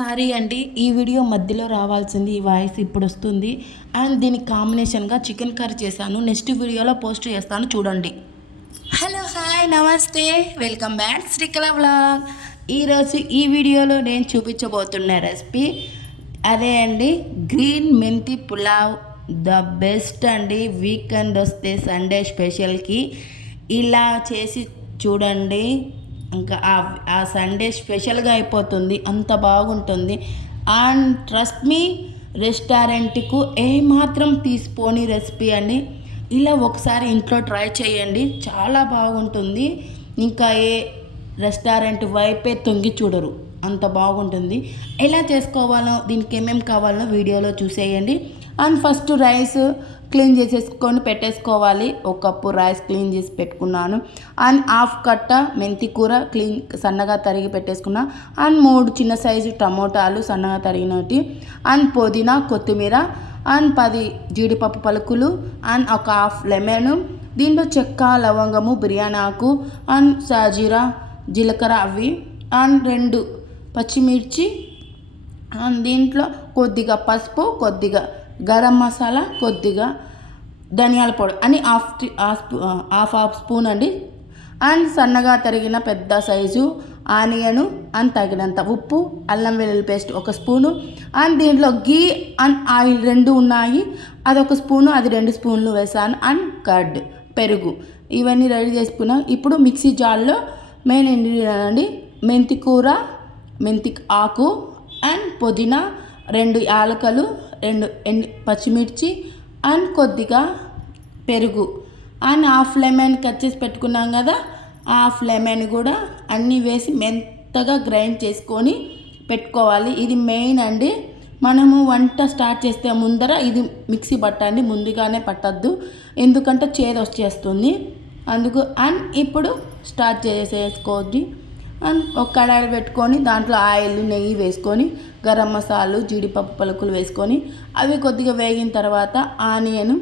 Sorry అండి. ఈ video మధ్యలో రావాల్సింది ఈ వాయిస్ ఇప్పుడు వస్తుంది అండ్ దీనికి కాంబినేషన్గా చికెన్ కర్రీ చేశాను. నెక్స్ట్ వీడియోలో పోస్ట్ చేస్తాను చూడండి. హలో హాయ్ నమస్తే. వెల్కమ్ బ్యాక్ శ్రీకళ బ్లాగ్ ఈరోజు ఈ వీడియోలో నేను చూపించబోతున్న రెసిపీ అదే అండి. గ్రీన్ మెంతి పులావ్ ద బెస్ట్ అండి. వీకెండ్ వస్తే సండే స్పెషల్కి. ఇలా చేసి చూడండి. ఇంకా ఆ ఆ సండే స్పెషల్గా అయిపోతుంది. అంత బాగుంటుంది. అండ్ ట్రస్ట్ మీ రెస్టారెంట్కు ఏమాత్రం తీసిపోని రెసిపీ అని ఇలా ఒకసారి ఇంట్లో ట్రై చేయండి. చాలా బాగుంటుంది. ఇంకా ఏ రెస్టారెంట్ వైపే తొంగి చూడరు. అంత బాగుంటుంది. ఎలా చేసుకోవాలో దీనికి ఏమేమి కావాలో వీడియోలో చూసేయండి. అండ్ ఫస్ట్ రైస్ క్లీన్ చేసేసుకొని పెట్టేసుకోవాలి. ఒక కప్పు రైస్ క్లీన్ చేసి పెట్టుకున్నాను. అండ్ హాఫ్ కట్ట మెంతి కూర క్లీన్ సన్నగా తరిగి పెట్టేసుకున్నా. అండ్ మూడు చిన్న సైజు టమోటాలు సన్నగా తరిగినవి. అండ్ పుదీనా కొత్తిమీర అండ్ పది జీడిపప్పు పలుకులు అండ్ ఒక హాఫ్ లెమన్ దీంట్లో చెక్క లవంగము బిర్యానీ ఆకు అండ్ సాజీరా జీలకర్ర అవి అండ్ రెండు పచ్చిమిర్చి అండ్ దీంట్లో కొద్దిగా పసుపు కొద్దిగా గరం మసాలా కొద్దిగా ధనియాల పొడి అని హాఫ్ హాఫ్ హాఫ్ స్పూన్ అండి. అండ్ సన్నగా తరిగిన పెద్ద సైజు ఆనియను అండ్ తగినంత ఉప్పు అల్లం వెల్లుల్లి పేస్ట్ ఒక స్పూను. అండ్ దీంట్లో గీ అండ్ ఆయిల్ రెండు ఉన్నాయి. అది ఒక స్పూను అది రెండు స్పూన్లు వేసాను. అండ్ కర్డ్ పెరుగు ఇవన్నీ రెడీ చేసుకున్నాం. ఇప్పుడు మిక్సీ జార్లో మెయిన్ ఇంగ్రీడియంట్ అండి మెంతి కూర మెంతి ఆకు అండ్ పుదీనా రెండు యాలకలు రెండు ఎండి పచ్చిమిర్చి అండ్ కొద్దిగా పెరుగు. అండ్ హాఫ్ లెమన్ కట్ చేసి పెట్టుకున్నాం కదా హాఫ్ లెమన్ కూడా అన్నీ వేసి మెత్తగా గ్రైండ్ చేసుకొని పెట్టుకోవాలి. ఇది మెయిన్ అండి. మనము వంట స్టార్ట్ చేస్తే ముందర ఇది మిక్సీ పట్టండి ముందుగానే పట్టద్దు. ఎందుకంటే చేదు వచ్చేస్తుంది అందుకు అండ్ ఇప్పుడు స్టార్ట్ చేసేసుకోవద్ది ఒక కడాయిలు పెట్టుకొని దాంట్లో ఆయిల్ నెయ్యి వేసుకొని గరం మసాలు జీడిపప్పు పలుకులు వేసుకొని అవి కొద్దిగా వేగిన తర్వాత ఆనియన్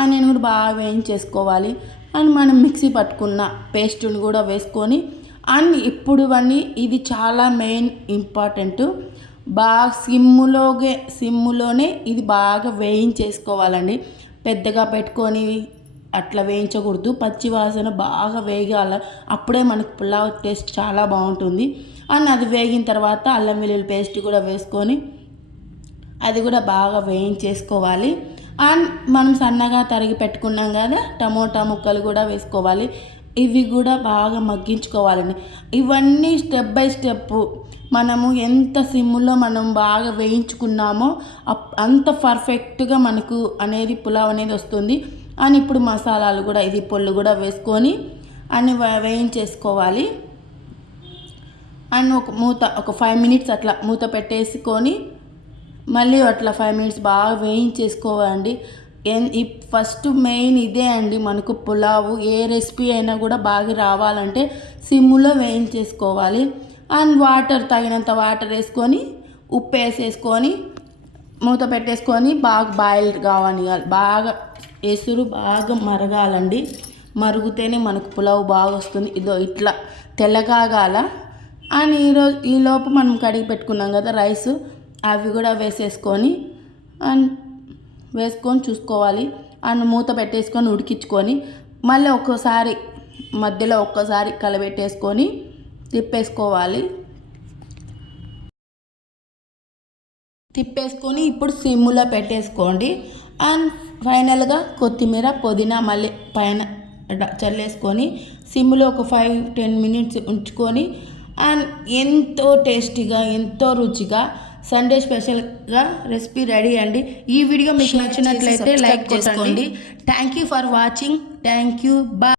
ఆనియన్ కూడా బాగా వేయించేసుకోవాలి. అండ్ మనం మిక్సీ పట్టుకున్న పేస్ట్ని కూడా వేసుకొని అండ్ ఇప్పుడు అన్నీ ఇది చాలా మెయిన్ ఇంపార్టెంట్. బాగా సిమ్ములోగే సిమ్ములోనే ఇది బాగా వేయించేసుకోవాలండి. పెద్దగా పెట్టుకొని అట్లా వేయించకూడదు. పచ్చి వాసన బాగా వేగాల. అప్పుడే మనకు పులావ్ టేస్ట్ చాలా బాగుంటుంది. అండ్ అది వేగిన తర్వాత అల్లం వెల్లుల్లి పేస్ట్ కూడా వేసుకొని అది కూడా బాగా వేయించేసుకోవాలి. అండ్ మనం సన్నగా తరిగి పెట్టుకున్నాం కదా టమోటా ముక్కలు కూడా వేసుకోవాలి. ఇవి కూడా బాగా మగ్గించుకోవాలండి. ఇవన్నీ స్టెప్ బై స్టెప్ మనము ఎంత సిమ్లో మనం బాగా వేయించుకున్నామో అప్- అంత పర్ఫెక్ట్గా మనకు అనేది పులావ్ అనేది వస్తుంది. అండ్ ఇప్పుడు మసాలాలు కూడా ఇది పొళ్ళు కూడా వేసుకొని అన్ని వే- వేయించేసుకోవాలి. అండ్ ఒక మూత ఒక ఫైవ్ మినిట్స్ అట్లా మూత పెట్టేసుకొని మళ్ళీ అట్లా ఫైవ్ మినిట్స్ బాగా వేయించేసుకోవాలండి. ఎన్ ఈ ఫస్ట్ మెయిన్ ఇదే అండి మనకు పులావు. ఏ రెసిపీ అయినా కూడా బాగా రావాలంటే సిమ్ములో వేయించేసుకోవాలి. అండ్ వాటర్ తగినంత వాటర్ వేసుకొని ఉప్పు వేసేసుకొని మూత పెట్టేసుకొని బాగా బాయిల్ కావాలి. బాగా ఎసురు బాగా మరగాలండి. మరుగుతేనే మనకు పులావ్ బాగా వస్తుంది. ఇదో ఇట్లా తెల్లగాగాల. అండ్ ఈరోజు ఈలోపు మనం కడిగి పెట్టుకున్నాం కదా రైస్. అవి కూడా వేసేసుకొని అండ్ వేసుకొని చూసుకోవాలి. అండ్ మూత పెట్టేసుకొని ఉడికించుకొని మళ్ళీ ఒక్కోసారి మధ్యలో ఒక్కసారి కలబెట్టేసుకొని తిప్పేసుకోవాలి. తిప్పేసుకొని ఇప్పుడు సిమ్ములో పెట్టేసుకోండి. అండ్ ఫైనల్గా కొత్తిమీర పుదీనా మళ్ళీ పైన చల్లేసుకొని సిమ్లో ఒక ఫైవ్ టెన్ మినిట్స్ ఉంచుకొని అండ్ ఎంతో టేస్టీగా ఎంతో రుచిగా సండే స్పెషల్గా రెసిపీ రెడీ అండి. ఈ వీడియో మీకు నచ్చినట్లయితే లైక్ చేసుకోండి. Thank you for watching thank you bye